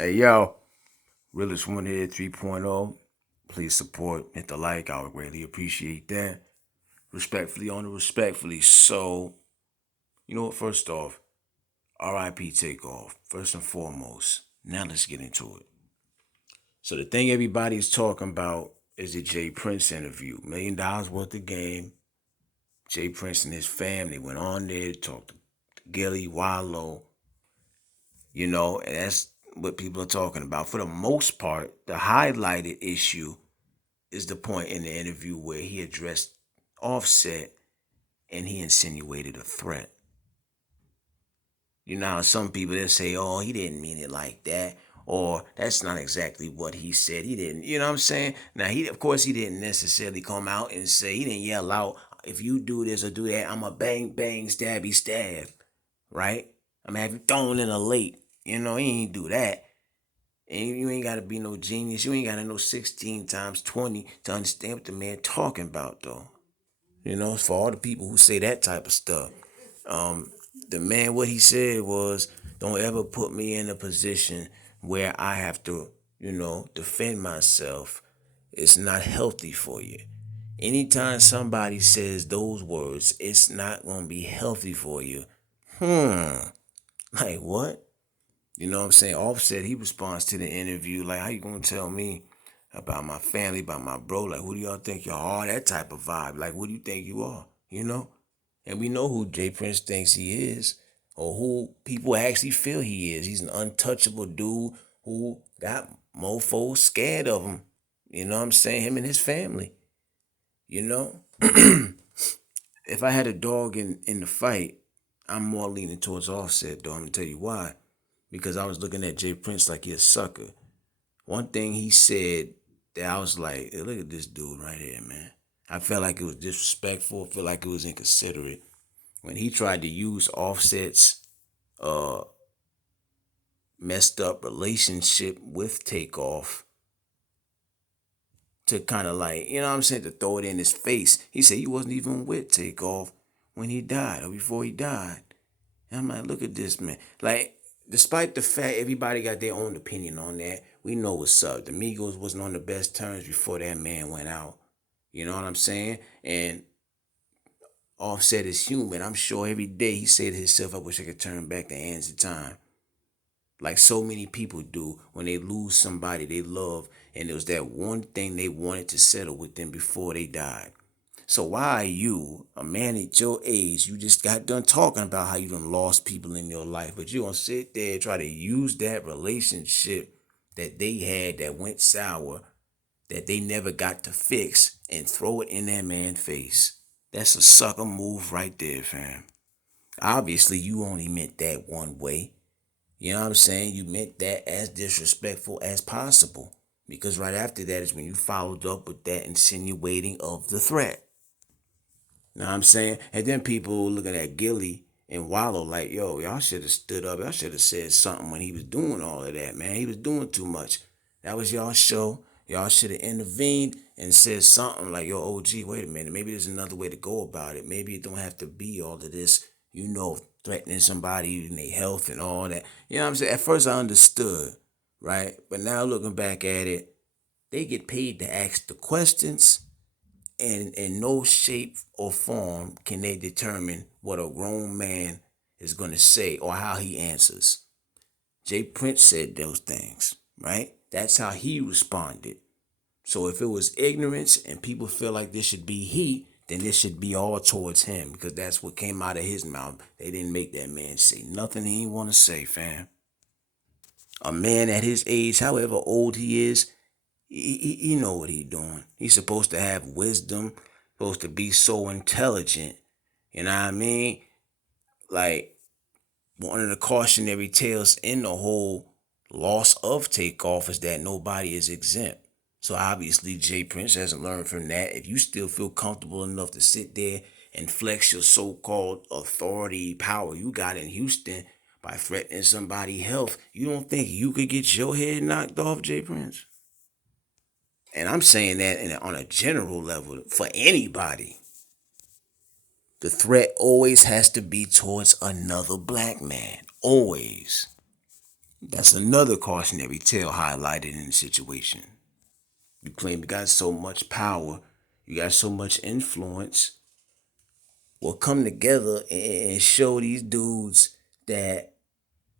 Hey, yo, realest one here 3.0. Please support, hit the like. I would greatly appreciate that. Respectfully on the respectfully. So, you know what? First off, R.I.P. Takeoff. First and foremost. Now let's get into it. So the thing everybody's talking about is the J.Prince interview. $1 million worth of game. J.Prince and his family went on there to talk to Gilly, Wallow, and that's what people are talking about. For the most part, the highlighted issue is the point in the interview where he addressed Offset and he insinuated a threat. You know how some people they say, "Oh, he didn't mean it like that," or "That's not exactly what he said. He didn't." You know what I'm saying? Now of course, he didn't necessarily come out and say he didn't yell out, "If you do this or do that, I'm a bang bang stabby stab," right? I'm gonna have you thrown in a lake. He ain't do that. And you ain't gotta be no genius. You ain't gotta know 16 times 20 to understand what the man talking about, though. For all the people who say that type of stuff. The man, what he said was, don't ever put me in a position where I have to, defend myself. It's not healthy for you. Anytime somebody says those words, it's not going to be healthy for you. Like what? You know what I'm saying? Offset, he responds to the interview like, how you going to tell me about my family, about my bro? Like, who do y'all think y'all are? That type of vibe. Like, who do you think you are? And we know who J.Prince thinks he is, or who people actually feel he is. He's an untouchable dude who got mofos scared of him. You know what I'm saying? Him and his family. You know? If I had a dog in the fight, I'm more leaning towards Offset, though. I'm going to tell you why. Because I was looking at J.Prince like he a sucker. One thing he said that I was like, hey, look at this dude right here, man. I felt like it was disrespectful. I felt like it was inconsiderate when he tried to use Offset's uh messed up relationship with Takeoff to kind of like, you know what I'm saying, to throw it in his face. He said he wasn't even with Takeoff when he died or before he died. And I'm like, look at this, man. Like, despite the fact everybody got their own opinion on that, we know what's up. The Migos wasn't on the best terms before that man went out. You know what I'm saying? And Offset is human. I'm sure every day he said to himself, I wish I could turn back the hands of time. Like so many people do when they lose somebody they love, and it was that one thing they wanted to settle with them before they died. So why are you, a man at your age, you just got done talking about how you done lost people in your life, but you gonna sit there and try to use that relationship that they had that went sour, that they never got to fix, and throw it in that man's face? That's a sucker move right there, fam. Obviously, you only meant that one way. You know what I'm saying? You meant that as disrespectful as possible. Because right after that is when you followed up with that insinuating of the threat. You know what I'm saying? And then people looking at Gilly and Wallow like, yo, y'all should have stood up. Y'all should have said something when he was doing all of that, man. He was doing too much. That was y'all show. Y'all should have intervened and said something like, yo, OG, wait a minute. Maybe there's another way to go about it. Maybe it don't have to be all of this, threatening somebody in their health and all that. You know what I'm saying? At first I understood, right? But now looking back at it, they get paid to ask the questions, and in no shape or form can they determine what a grown man is going to say or how he answers. J.Prince said those things, right? That's how he responded. So if it was ignorance and people feel like this should be heat, then this should be all towards him because that's what came out of his mouth. They didn't make that man say nothing he didn't want to say, fam. A man at his age, however old he is, he know what he doing. He's supposed to have wisdom, supposed to be so intelligent. You know what I mean? Like, one of the cautionary tales in the whole loss of Takeoff is that nobody is exempt. So obviously J.Prince hasn't learned from that. If you still feel comfortable enough to sit there and flex your so-called authority power you got in Houston by threatening somebody's health, you don't think you could get your head knocked off, J.Prince? And I'm saying that on a general level for anybody. The threat always has to be towards another black man. Always. That's another cautionary tale highlighted in the situation. You claim you got so much power, you got so much influence. Well, come together and show these dudes that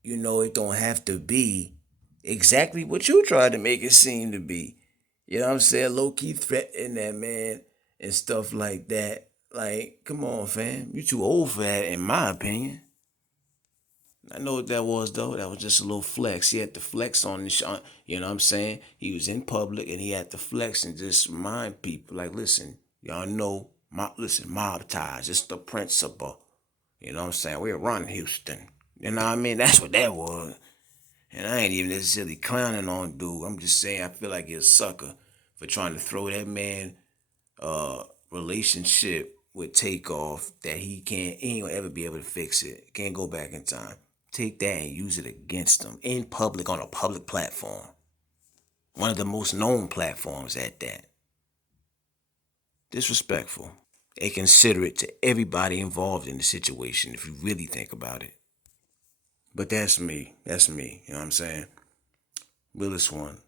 it don't have to be exactly what you tried to make it seem to be. You know what I'm saying? Low key threatening that man and stuff like that. Like, come on, fam. You too old for that, in my opinion. I know what that was though. That was just a little flex. He had to flex on the shot. You know what I'm saying? He was in public and he had to flex and just remind people, like, listen, y'all know, mob ties. It's the principle. You know what I'm saying? We're running Houston. You know what I mean? That's what that was. And I ain't even necessarily clowning on dude. I'm just saying I feel like he's a sucker for trying to throw that man relationship with Takeoff that he ain't gonna ever be able to fix it. Can't go back in time. Take that and use it against him in public on a public platform. One of the most known platforms at that. Disrespectful. Inconsiderate to everybody involved in the situation if you really think about it. But that's me. That's me. You know what I'm saying? Realest one.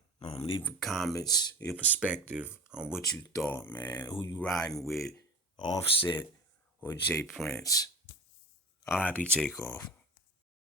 Leave comments, your perspective on what you thought, man. Who you riding with, Offset or J.Prince. R.I.P. Takeoff.